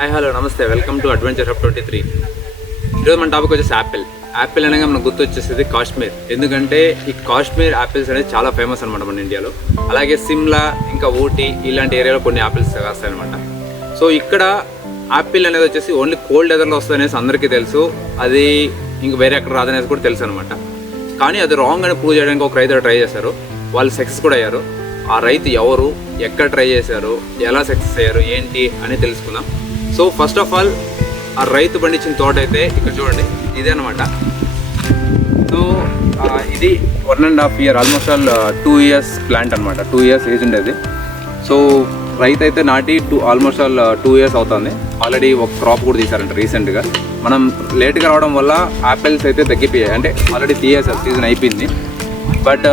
Hi hello నమస్తే, welcome to adventure hub 23. ఈరోజు మన టాపిక్ వచ్చేసి యాపిల్ అనగా మనకు గుర్తు వచ్చేసేది కాశ్మీర్. ఎందుకంటే ఈ కాశ్మీర్ యాపిల్స్ అనేది చాలా ఫేమస్ అనమాట మన ఇండియాలో. అలాగే సిమ్లా ఇంకా ఊటీ ఇలాంటి ఏరియాలో కొన్ని యాపిల్స్ కాస్తాయి అనమాట. సో ఇక్కడ యాపిల్ అనేది వచ్చేసి ఓన్లీ కోల్డ్ వెదర్లో వస్తుంది అనేసి అందరికీ తెలుసు. అది ఇంక వేరే ఎక్కడ రాదనేది కూడా తెలుసు అనమాట. కానీ అది రాంగ్ అని ప్రూవ్ చేయడానికి ఒక రైతు ట్రై చేశారు. వాళ్ళు సక్సెస్ కూడా అయ్యారు. ఆ రైతు ఎవరు, ఎక్కడ ట్రై చేశారు, ఎలా సక్సెస్ అయ్యారు, ఏంటి అని తెలుసుకుందాం. సో ఫస్ట్ ఆఫ్ ఆల్ ఆ రైతు పండించిన తోట అయితే ఇక్కడ చూడండి, ఇదే అనమాట. సో ఇది 1.5 year, almost all 2 years plant అనమాట. 2 years ఏజ్ ఉండేది. సో రైతు అయితే నాటి ఆల్మోస్ట్ ఆల్ 2 years అవుతుంది. ఆల్రెడీ ఒక క్రాప్ కూడా తీశారంట రీసెంట్గా. మనం లేట్గా రావడం వల్ల యాపిల్స్ అయితే తగ్గిపోయాయి, అంటే ఆల్రెడీ తీసేసారు, సీజన్ అయిపోయింది. బట్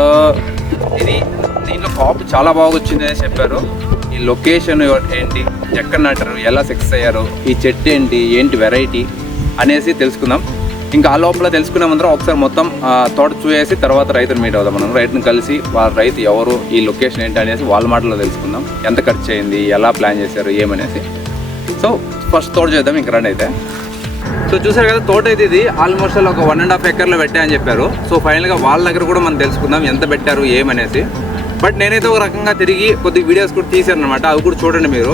ఇది దీంట్లో క్రాప్ చాలా బాగా వచ్చింది అని చెప్పారు. ఈ లొకేషన్ ఏంటి, ఎక్కడ నాటారు, ఎలా సక్సెస్ అయ్యారు, ఈ చెట్టు ఏంటి వెరైటీ అనేసి తెలుసుకుందాం. ఇంకా ఆ లోపల తెలుసుకునే ముందర ఒకసారి మొత్తం తోట చూసేసి తర్వాత రైతుని మీట్ అవుదాం. మనం రైతుని కలిసి వాళ్ళ రైతు ఎవరు, ఈ లొకేషన్ ఏంటి అనేసి వాళ్ళ మాటలో తెలుసుకుందాం. ఎంత ఖర్చు అయింది, ఎలా ప్లాన్ చేశారు, ఏమనేసి. సో ఫస్ట్ తోట చేద్దాం ఇంక రండి అయితే. సో చూసారు కదా, తోట అయితే ఇది ఆల్మోస్ట్ ఒక 1.5 acre పెట్టాయని చెప్పారు. సో ఫైనల్గా వాళ్ళ దగ్గర కూడా మనం తెలుసుకుందాం ఎంత పెట్టారు ఏమనేసి. బట్ నేనైతే ఒక రకంగా తిరిగి కొద్ది వీడియోస్ కూడా తీశాను అనమాట. అవి కూడా చూడండి మీరు.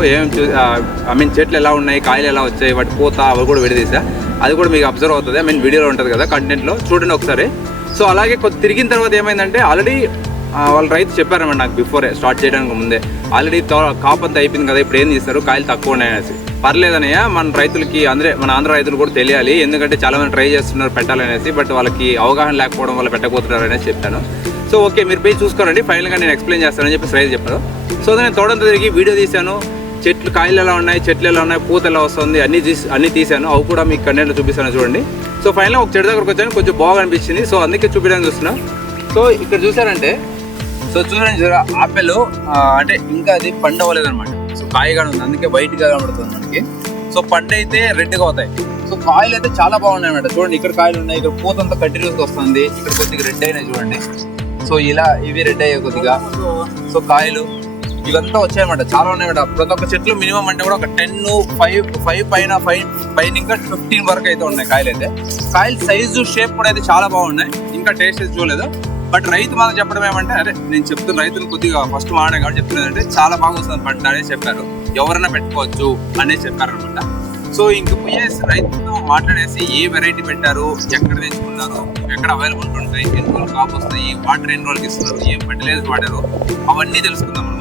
చెట్లు ఎలా ఉన్నాయి, కాయలు ఎలా వచ్చాయి, వాటి పూత అవి కూడా విడదీసా. అది కూడా మీకు అబ్జర్వ్ అవుతుంది. వీడియోలో ఉంటుంది కదా కంటెంట్లో, చూడండి ఒకసారి. సో అలాగే కొద్ది తిరిగిన తర్వాత ఏమైందంటే, ఆల్రెడీ వాళ్ళ రైతు చెప్పారన్నమాట నాకు బిఫోరే, స్టార్ట్ చేయడానికి ముందే. ఆల్రెడీ కాప్ అంతా అయిపోయింది కదా, ఇప్పుడు ఏం చేస్తారు, కాయలు తక్కువ ఉన్నాయనేసి. పర్లేదనయ్య, మన రైతులకి మన ఆంధ్ర రైతులు కూడా తెలియాలి, ఎందుకంటే చాలామంది ట్రై చేస్తున్నారు పెట్టాలనేసి, బట్ వాళ్ళకి అవగాహన లేకపోవడం వల్ల పెట్టకపోతున్నారు అనేసి చెప్పాను. సో ఓకే, మీరు పోయి చూసుకోరండి, ఫైనల్గా నేను ఎక్స్ప్లెయిన్ చేస్తానని చెప్పి రైతు చెప్పారు. సో నేను తోటంతా తిరిగి వీడియో తీశాను. చెట్లు కాయలు ఎలా ఉన్నాయి, చెట్లు ఎలా ఉన్నాయి, పూత ఎలా వస్తుంది, అన్నీ తీశాను. అవి కూడా మీకు కంటెంట్లో చూపిస్తాను చూడండి. సో ఫైనల్గా ఒక చెట్టు దగ్గరకు వచ్చాను, కొంచెం బాగా అనిపించింది. సో అందుకే చూపించడానికి చూస్తున్నా. సో ఇక్కడ చూసారంటే, సో చూడండి ఆపిల్ అంటే ఇంకా అది పండు అవ్వలేదన్నమాట. సో కాయగా ఉంది, అందుకే వైట్గా కనబడుతుంది మనకి. సో పండు అయితే రెడ్గా అవుతాయి. సో కాయలు అయితే చాలా బాగున్నాయి అన్నమాట. చూడండి, ఇక్కడ కాయలు ఉన్నాయి, ఇక్కడ పూత అంతా కంటిన్యూస్గా వస్తుంది. ఇక్కడ కొద్దిగా రెడ్ అయినాయి చూడండి. సో ఇలా ఇవి రెడ్ అయ్యాయి కొద్దిగా. సో కాయలు ఇవంతా వచ్చాయన్నమాట, చాలా ఉన్నాయన్నమాట. ప్రతి ఒక్క చెట్లు మినిమం అంటే కూడా ఒక 10, 5 పైన ఇంకా 15 వరకు అయితే ఉన్నాయి కాయలు అయితే. కాయలు సైజు షేప్ కూడా అయితే చాలా బాగున్నాయి. ఇంకా టేస్ట్ అయితే చూడలేదు. బట్ రైతు మాకు చెప్పడం ఏమంటే, అరే నేను చెప్తున్న రైతులు కొద్దిగా ఫస్ట్ మాడే కాబట్టి చెప్తున్నదంటే, చాలా బాగా వస్తుంది పంట అనేసి చెప్పారు. ఎవరైనా పెట్టుకోవచ్చు అనేసి చెప్పారనమాట. సో ఇంక పోయేసి రైతుతో మాట్లాడేసి ఏ వెరైటీ పెట్టారు, ఎక్కడ తెచ్చుకున్నారు, ఎక్కడ అవైలబుల్ ఉంటాయి, ఎన్ని రోజులు కాపు వస్తాయి, వాటర్ ఎన్ని రోజులకి ఇస్తున్నారు, ఏం ఫెర్టిలైజర్ వాడారు, అవన్నీ తెలుసుకుందాం మనం.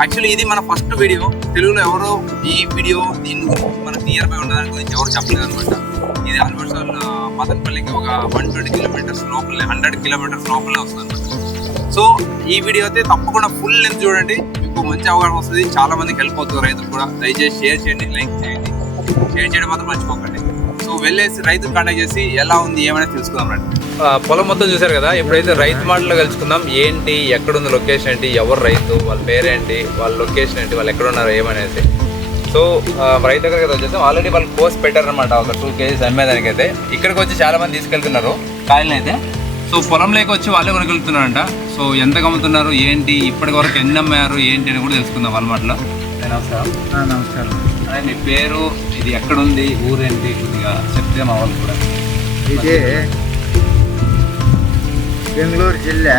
యాక్చువల్లీ ఇది మన ఫస్ట్ వీడియో. తెలుగులో ఎవరో ఈ వీడియో దీని గురించి మనకు నియర్ బై ఉన్నదాని గురించి ఎవరు చెప్పలేదు అనమాట. ఇది ఆల్మోస్ట్ మదనపల్లికి ఒక 120 kilometers లోపలే, 100 kilometers లోపలే వస్తుంది అనమాట. సో ఈ వీడియో అయితే తప్పకుండా ఫుల్ లెంత్ చూడండి, మీకు మంచి అవగాహన వస్తుంది. చాలా మందికి హెల్ప్ అవుతుంది రైతులు కూడా. దయచేసి షేర్ చేయండి, లైక్ చేయండి, షేర్ చేయడం మాత్రం మర్చిపోకండి. సో వెళ్ళేసి రైతులు కాంటాక్ట్ చేసి ఎలా ఉంది ఏమైనా తెలుసుకుందాం రండి. పొలం మొత్తం చూసారు కదా, ఇప్పుడైతే రైతు మాటలో కలుసుకుందాం. ఏంటి, ఎక్కడుంది లొకేషన్ ఏంటి, ఎవరు రైతు, వాళ్ళ పేరేంటి, వాళ్ళ లొకేషన్ ఏంటి, వాళ్ళు ఎక్కడ ఉన్నారు ఏమనేసి. సో రైతు దగ్గరికి వచ్చేసాం. ఆల్రెడీ వాళ్ళు కోసి పెట్టారనమాట, ఒక 2 kgs అమ్మేదానికి అయితే. ఇక్కడికి వచ్చి చాలా మంది తీసుకెళ్తున్నారు కాయలు అయితే. సో పొలంలోకి వచ్చి వాళ్ళే కొనుకెళ్తున్నారంట. సో ఎంత అమ్ముతున్నారు ఏంటి, ఇప్పటి వరకు ఎన్ని అమ్మారు ఏంటి అని కూడా తెలుసుకుందాం వాళ్ళ మాటలో. నమస్కారం. నమస్కారం. మీ పేరు, ఇది ఎక్కడుంది, ఊరేంటి కొద్దిగా చెప్తే మా వాళ్ళు కూడా. ఇది ಬೆಂಗಳೂರು ಜಿಲ್ಲೆ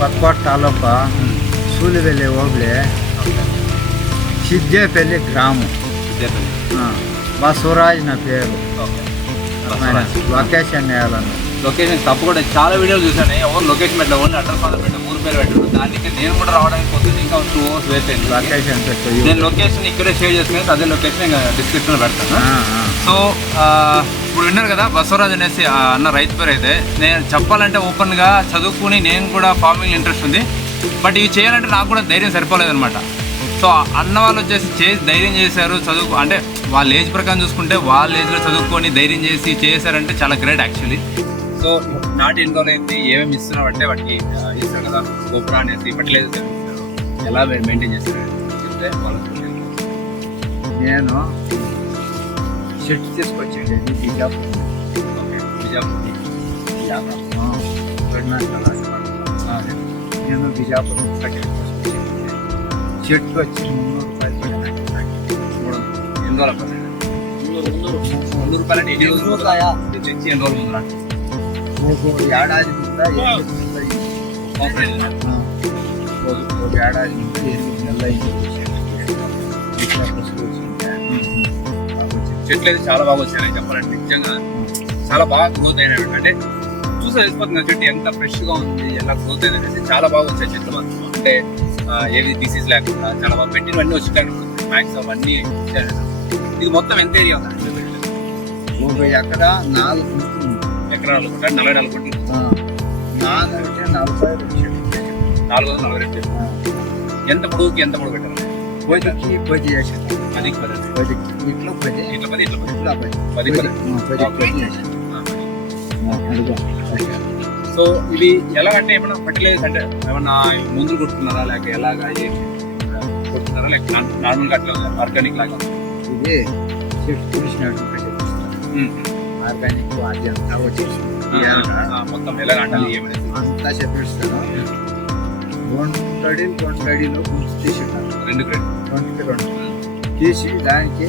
ಪಕ್ಕೋಟ ತಾಲೂಕು ಸೂಲಿಬೆಲೆ ಹೋಬಳಿ సిద్దేపల్లి గ్రామం. బసవరాజ్ నా పేరు. లొకేషన్ వేయాలన్నా. లొకేషన్ తప్పకుండా చాలా వీడియోలు చూసాను. ఎవరు లొకేషన్ పెట్టలేదు, ఓన్లీ అడ్రస్ మాత్రం పెట్టారు, ఊరు పేరు పెట్టారు. దానికి నేను కూడా రావడానికి పొద్దున్న ఇంకా 2 hours వేస్ట్ అయింది. లొకేషన్ పెట్టు. నేను లొకేషన్ ఇక్కడే షేర్ చేసుకుని అదే లొకేషన్ ఇంకా డిస్క్రిప్షన్లో పెడతాను. సో ఇప్పుడు విన్నారు కదా, బసవరాజ్ అనేసి అన్న రైతు పేరు అయితే. నేను చెప్పాలంటే ఓపెన్గా చదువుకుని నేను కూడా ఫార్మింగ్ ఇంట్రెస్ట్ ఉంది. బట్ ఇవి చేయాలంటే నాకు కూడా ధైర్యం సరిపోలేదనమాట. సో అన్న వాళ్ళు వచ్చేసి ధైర్యం చేశారు. అంటే వాళ్ళ ఏజ్ ప్రకారం చూసుకుంటే వాళ్ళ ఏజ్లో చదువుకొని ధైర్యం చేసి చేశారంటే చాలా గ్రేట్ యాక్చువల్లీ. సో నాటి ఎన్ని రోజులు అయింది, ఏమేమి ఇస్తున్నారు అంటే వాటికి ఇస్తారు కదా, గోపురా అనేసి ఫర్టిలైజర్స్ ఏమి ఇస్తారు, ఎలా మెయింటైన్ చేస్తారు చెప్తే వాళ్ళు. నేను చెట్టు తీసుకొచ్చింది బిజాపూర్. ఓకే, బిజాపూర్. నేను బిజాపూర్ చెట్టు వచ్చి 300 రూపాయలు పడిన. వందల రూపాయలు 100 రూపాయలు అంటే ఎన్ని రోజులు తెచ్చి ఎన్ని రోజులు ముందు ఒక ఏడాది ముందా 8 నెలలు అయింది. ఒక ఏడాది ముందు 8 నెలలు అయింది. ఇట్లా పసుపు వచ్చింది. చెట్లు అయితే చాలా బాగా వచ్చాయి చెప్పాలంటే నిజంగా చాలా బాగా గ్రోత్ అయినాయి అంటే చూసి తెలిసిపోతుంది చెట్టు ఎంత ఫ్రెష్ గా ఉంది ఎలా గ్రోత్ అయింది అనేసి చాలా బాగా వచ్చాయి చెట్లు మాత్రం అంటే ఏది డిసీజ్ లేకుండా చాలా బాగా పెట్టినవన్నీ వచ్చి మ్యాక్సిమం అన్ని ఇచ్చారు. ఇది మొత్తం ఎంత ఏరియా ఉంది ఒక ఎకరా 4 గుంటలు. ఎకరాలు 44 గుంటలు 442 ఎంత పొడవుకి ఎంత పొడవు పెట్టాలి పదికి 10 చేసాను. 10కి 10 ఇట్లా 10 ఇట్లా 10 ఇట్లా 10 ఇట్లా 10 10 చేసాను. సో ఇవి ఎలాగంటే ఏమన్నా ఫర్టిలైజర్స్ అంటే ఏమన్నా మందులు కొట్టుకున్నారా లేక ఎలాగా కొట్టుకున్నారా లేక నార్మల్గా అట్లా ఆర్గానిక్ లాగా ఇది చెట్టు పులిసినట్టు ఆర్గానిక్ అది అంతా వచ్చేసి మొత్తం ఎలాగ అంటారు ఏమైనా అంతా చెప్పిస్తాను. 2 అడిలో గుంజు తీసినాను. 2 గ్రేడ్ 2 తీసి దానికి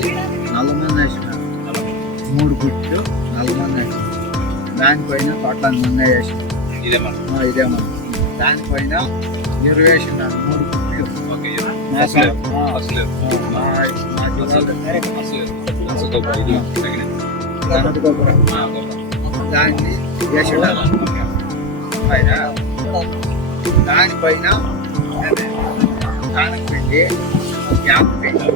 4 మంది వేసినాను. 3 గుట్లు 4 మంది వేసినాను. దానిపైన తోటలకు మంది వేసినాను. ఇదేమో దానిపైన 20 వేసినాను. 3 గుట్లు దాన్ని వేసినాను. పైన దానిపైన దానికి గ్యాప్ పెట్టి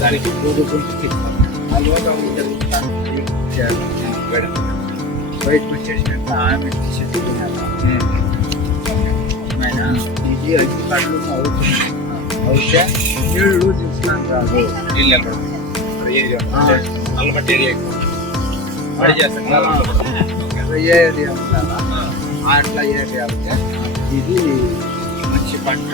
దానికి బయటకు వచ్చేసినాక ఆమె తీసుకున్నాను. ఇది 5 కళ్ళు అవుతుంది. అయితే నీళ్ళు తీసుకున్నాను కాదు ఏరియా ఉండాలా అట్లా ఏరియా ఇది మంచి పంట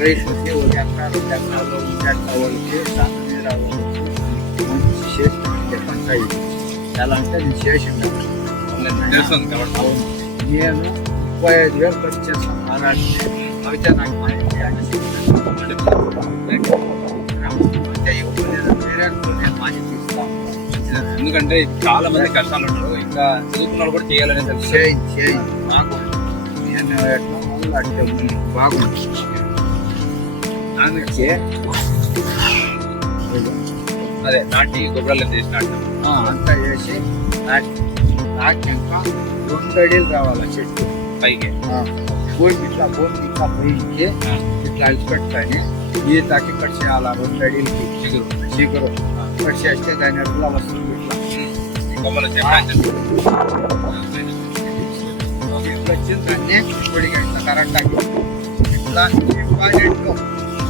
రైతులకి 1 ఎకరా 2 ఎకరాలు ఉండేట వాళ్ళకి సాగునీరు వాళ్ళకి మంచి చేసి పంట ఇది. ఎలా అంటే నేను చేసింది అవును. నేను 35,000 ఖర్చు చేస్తాను మారాడిని అయితే నాకు ఎందుకంటే చాలా మంది కష్టాలు ఉంటారు ఇంకా చదువుకున్న వాళ్ళు కూడా చేయాలనే చేయి బాగుంది. నేను ఎట్లా వల్ల అంటే బాగుంది. అందుకే అదే నాటి గొప్పలు చేసినట్టు అంతా చేసి నాటినాక 2 అడుగులు రావాలి చెట్టు పైకి భూమి ఇట్లా పైకి ఇట్లా అలిచిపెట్టుకొని ఈ తగ్గి కట్ చేయాలి. 2 అడుగులకి చిగురు కట్ చేస్తే దాని అడుగులా వస్తుంది. ఇట్లా వచ్చిందాన్ని ఇప్పటికి ఇట్లా కరెక్ట్ అయ్యి ఇట్లా ఇంపార్టెంట్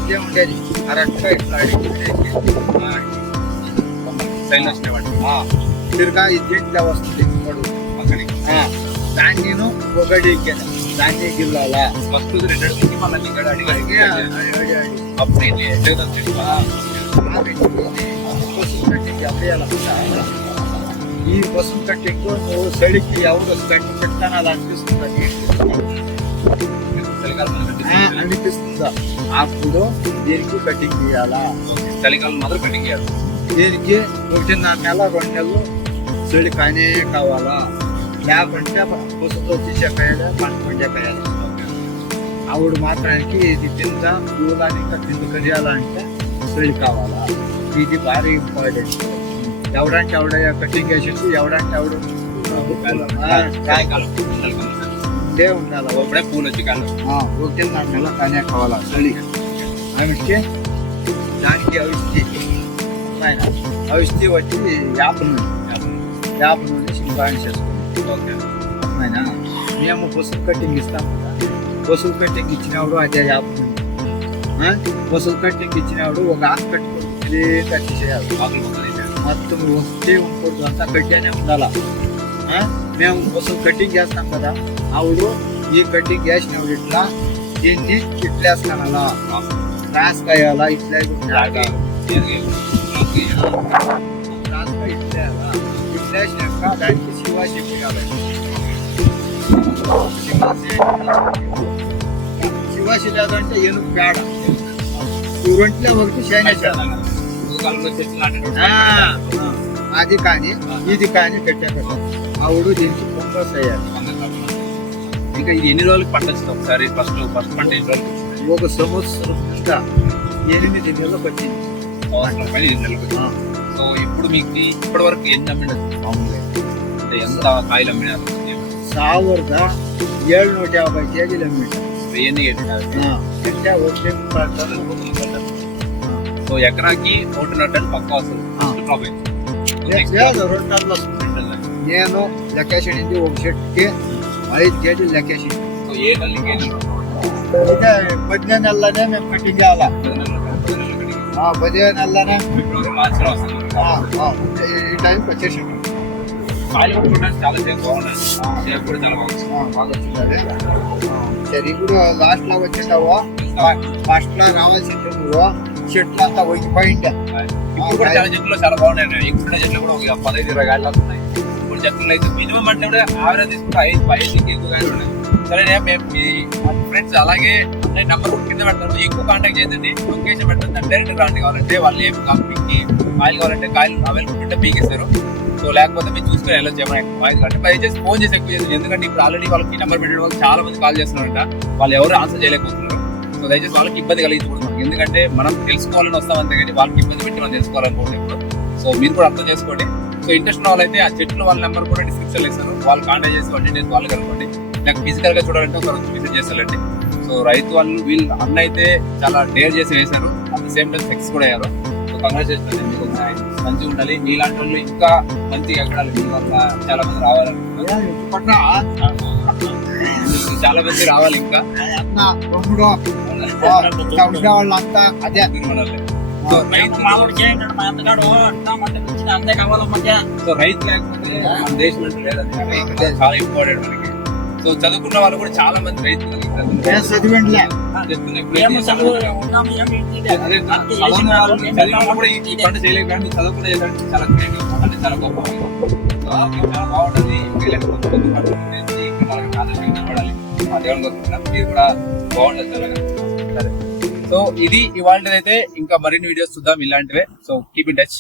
ఇదే ఉండేది కరెక్ట్గా ఇట్లా తిరగా దీంట్లో వస్తుంది దాన్ని నేను 1 అడుగు ఎక్కాను. దాన్ని గిల్లాలా వస్తుంది 2 అడుగులకి మళ్ళీ ఈ పసుపు కట్టింగ్ నువ్వు సైడ్కి ఎవరు కట్టి చెప్తాను అది అనిపిస్తుందా అప్పుడు దీనికి కటింగ్ చేయాలా. చలికాలం మాత్రం కటింగ్ చేయాలి. దీనికి 1.5 నెల 2 నెలలు చెడు కానే కావాలా. లేకుంటే పసుపుతో తీసేకాయాలి పంట పండేకాయాలి. ఆవిడ మాత్రానికి ఇది తిందా పూలని ఇంకా తిందు కడియాలంటే చెడు కావాలా. ఇది భారీ ఇంపార్టెంట్. ఎవడంటే ఎవడ కటింగ్ వేసేసి ఎవడంటే ఎవడు ఉండే ఉండాలి. ఒకడే పూలు వచ్చి కాలం 1.5 నెల కానీ కావాలా చలి. ఆమెకి దానికి అవిష్టి వచ్చి యాప్ నుండి సింపాయన చేసుకోండి. అర్థమైనా మేము పసుపు కట్టింగ్ ఇస్తాం కదా. పసుపు కట్టింగ్ ఇచ్చినప్పుడు అదే యాప్ పసుపు కట్టింగ్ ఇచ్చినప్పుడు ఒక ఆకు కట్టుకొని కట్టి చేయాలి. మొత్తం వస్తే ఉంటుంది అంతా కట్టినే ఉండాలా. మేము పసుపు కట్టింగ్ చేస్తాం కదా. ఆవిడ ఈ కట్టింగ్ వేసినప్పుడు ఇట్లా దీన్ని ఇట్లేస్తాను అలా క్రాస్ కాయాలా ఇట్లా క్రాస్ ఇట్లా ఇట్లా వేసినాక దానికి శివాశక్తి కావాలి. శివాశి లేదంటే ఏనుగు పేడ ఈ రెంట్లో ఒకటి శైనేశ్వర అది కానీ ఇది కానీ పెట్టారు. ఆవిడ దీనికి ఫోకస్ అయ్యారు. ఇంకా ఇది ఎన్ని రోజులకు పంటొచ్చు ఒకసారి? ఫస్ట్ పంట ఎన్ని రోజులు? ఒక సంవత్సరం ఇంకా 8 నెలలకు వచ్చింది. సంవత్సరం పైన 8 నెలలకు వచ్చింది. సో ఇప్పుడు మీకు ఇప్పటి వరకు ఎన్ని అమ్మినారు మామూలుగా? అంటే ఎంత కాయలు అమ్మినారు? 1750 కేజీలు అమ్మినారు. 1750 అంటే వచ్చే సో ఎకరాకి 1.5 టన్ పక్కా వస్తుంది. లేదు 2 టన్నులు వస్తుంది. నేను లెక్కేసింది ఒక చెట్టుకి 5 కేజీలు లెక్కేసింది. సో ఏ నెలకి ఇదే 15 నెలలోనే మేము కటింగ్ చేయాలా. 15 నెలలోనే ఫిబ్రవరి మార్చిలో వస్తుంది. ఈ టైంకి వచ్చేసాం. కాయలు కొట్టుకోవడానికి చాలా సేపు బాగుంటుంది. సేపు కూడా చాలా బాగుంది. బాగా వచ్చింది. సరే ఇప్పుడు లాస్ట్ లో వచ్చింటావో ఫస్ట్ లో రావాల్సింది నువ్వు చెట్లు అంతా ఒగిపోయింది. ఇప్పుడు కూడా చాలా చెట్లు చాలా బాగున్నాయి. ఇప్పుడు చెట్లు కూడా ఒక 15-20 కాయలు వస్తున్నాయి. ఇప్పుడు చెట్లు అయితే మినిమం అంటే కూడా యావరేజ్ తీసుకుంటే 5 ఎక్కువ కాయలు ఉన్నాయి. సరే మేము మీ ఫ్రెండ్స్ అలాగే నెంబర్ కింద పెడతాను. ఎక్కువ కాంటాక్ట్ చేయండి. లొకేషన్ పెట్టండి. డైరెక్ట్ రాండి. కావాలంటే వాళ్ళు ఏం కంపెనీకి కాయలు కావాలంటే కాయలు అవైలబుల్ ఉంటే పీకిస్తారు. సో లేకపోతే మీరు చూసుకొని ఎలా చేయమని అంటే దయచేసి ఫోన్ చేసి ఎక్కువ చేస్తుంది. ఎందుకంటే ఇప్పుడు ఆల్రెడీ వాళ్ళకి నెంబర్ పెట్టడం వల్ల చాలా మంది కాల్ చేస్తున్నారంట. వాళ్ళు ఎవరు ఆన్సర్ చేయలేకపోతున్నారు. సో దయచేసి వాళ్ళకి ఇబ్బంది కలిగించకూడదు. ఎందుకంటే మనం తెలుసుకోవాలని వస్తాం అంతే కానీ వాళ్ళకి ఇబ్బంది పెట్టి మనం తెలుసుకోవాలనుకోండి ఇప్పుడు. సో మీరు కూడా అర్థం చేసుకోండి. సో ఇంట్రెస్ట్ ఉన్న వాళ్ళైతే ఆ చెట్లు వాళ్ళ నెంబర్ కూడా డిస్క్రిప్షన్లో ఇస్తారు. వాళ్ళు కాంటాక్ట్ చేసి వాళ్ళ డీటెయిల్స్ వాళ్ళు కనుకోండి. నాకు ఫిజికల్ గా చూడాలంటే ఒక రోజు విజిట్ చేస్తారండి. సో రైతు వాళ్ళు వీళ్ళు అన్న అయితే చాలా డేర్ చేసి వేశారు. At the same time success కూడా అయ్యారు. సో కంగ్రాచులేషన్స్ అండి. మీకు ఒకసారి మంచిగా ఉండాలి. మీలాంటి వాళ్ళు ఇంకా మంచిగా ఎక్కడాలి. మీ వల్ల చాలా మంది రావాలనుకుంటున్నారు. చాలా మంది రావాలి ఇంకా. వాళ్ళంతా అదే సో రైతు సో రైతు లేకపోతే మన దేశం అంటే లేదండి. చాలా ఇంపార్టెంట్ మనకి. సో చదువుకున్న వాళ్ళు కూడా చాలా మంది రైతులు చదివండి. కూడా ఈ పంట చేయలేదు కానీ చదువుకునే చాలా క్రియేటివ్ అంటే చాలా గొప్ప. చాలా బాగుంటుంది. పడాలి ఆ దేవుని కోరుకుంటున్నాం. మీరు కూడా బాగుంటుంది చాలా. సో ఇది ఇవాళ అయితే ఇంకా మరిన్ని వీడియోస్ చూద్దాం ఇలాంటివే. So keep in touch.